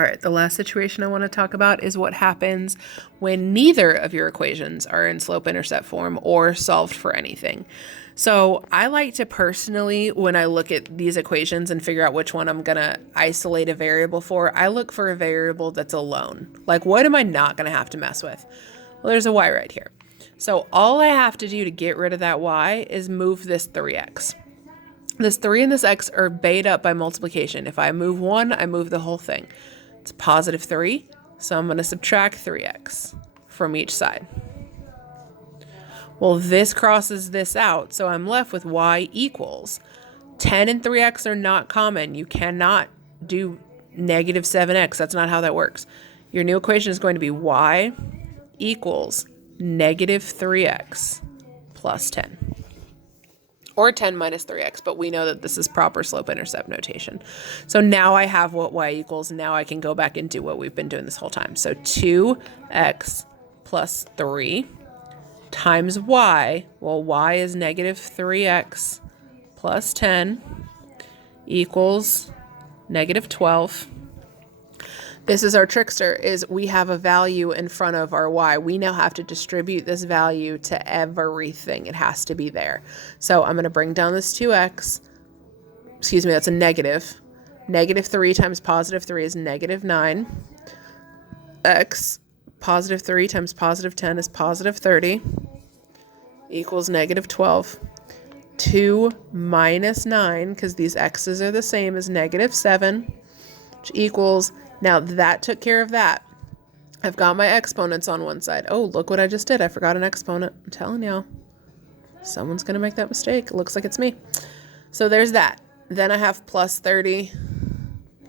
All right, the last situation I want to talk about is what happens when neither of your equations are in slope-intercept form or solved for anything. So I like to personally, when I look at these equations and figure out which one I'm going to isolate a variable for, I look for a variable that's alone. Like, what am I not going to have to mess with? Well, there's a y right here. So all I have to do to get rid of that y is move this 3x. This 3 and this x are bait up by multiplication. If I move 1, I move the whole thing. It's positive 3, so I'm going to subtract 3x from each side. Well, this crosses this out, so I'm left with y equals. 10 and 3x are not common. You cannot do negative 7x. That's not how that works. Your new equation is going to be y equals negative 3x plus 10. Or 10 minus 3x, but we know that this is proper slope-intercept notation. So now I have what y equals. Now I can go back and do what we've been doing this whole time. So 2x plus 3 times y, well, y is negative 3x plus 10 equals negative 12. This is our trickster, is we have a value in front of our y. We now have to distribute this value to everything. It has to be there. So I'm going to bring down this 2x. Excuse me, that's a negative. Negative 3 times positive 3 is negative 9. X, positive 3 times positive 10 is positive 30. Equals negative 12. 2 minus 9, because these x's are the same, as negative 7, which equals... Now that took care of that. I've got my exponents on one side. Oh, look what I just did. I forgot an exponent. I'm telling y'all. Someone's going to make that mistake. It looks like it's me. So there's that. Then I have plus 30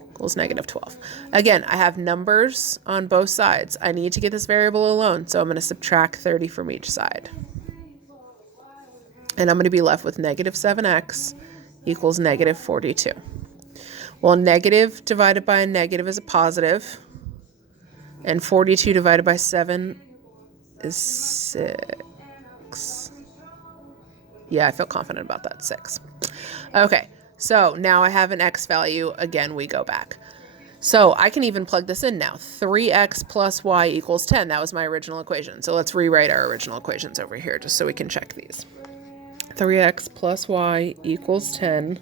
equals negative 12. Again, I have numbers on both sides. I need to get this variable alone, so I'm going to subtract 30 from each side. And I'm going to be left with negative 7x equals negative 42. Well, negative divided by a negative is a positive, and 42 divided by 7 is 6. Yeah, I feel confident about that, 6. Okay, so now I have an x value. Again, we go back. So I can even plug this in now. 3x plus y equals 10. That was my original equation. So let's rewrite our original equations over here just so we can check these. 3x plus y equals 10,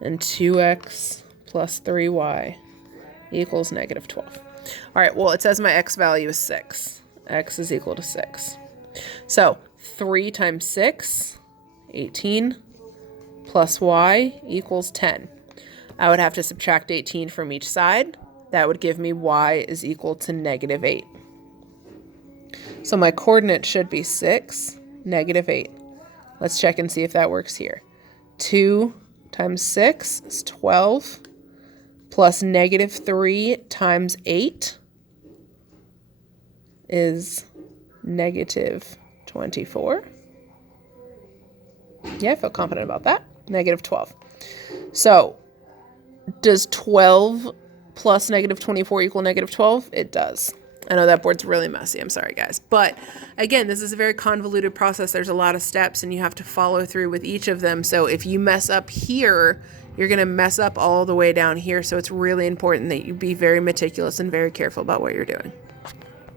and 2x plus 3y equals negative 12. All right, well, it says my x value is 6. X is equal to 6. So 3 times 6, 18, plus y equals 10. I would have to subtract 18 from each side. That would give me y is equal to negative 8. So my coordinate should be 6, negative 8. Let's check and see if that works here. 2 times 6 is 12. Plus negative 3 times 8 is negative 24. Yeah, I feel confident about that. Negative 12. So does 12 plus negative 24 equal negative 12? It does. I know that board's really messy. I'm sorry, guys. But again, this is a very convoluted process. There's a lot of steps, and you have to follow through with each of them. So if you mess up here, you're going to mess up all the way down here. So it's really important that you be very meticulous and very careful about what you're doing.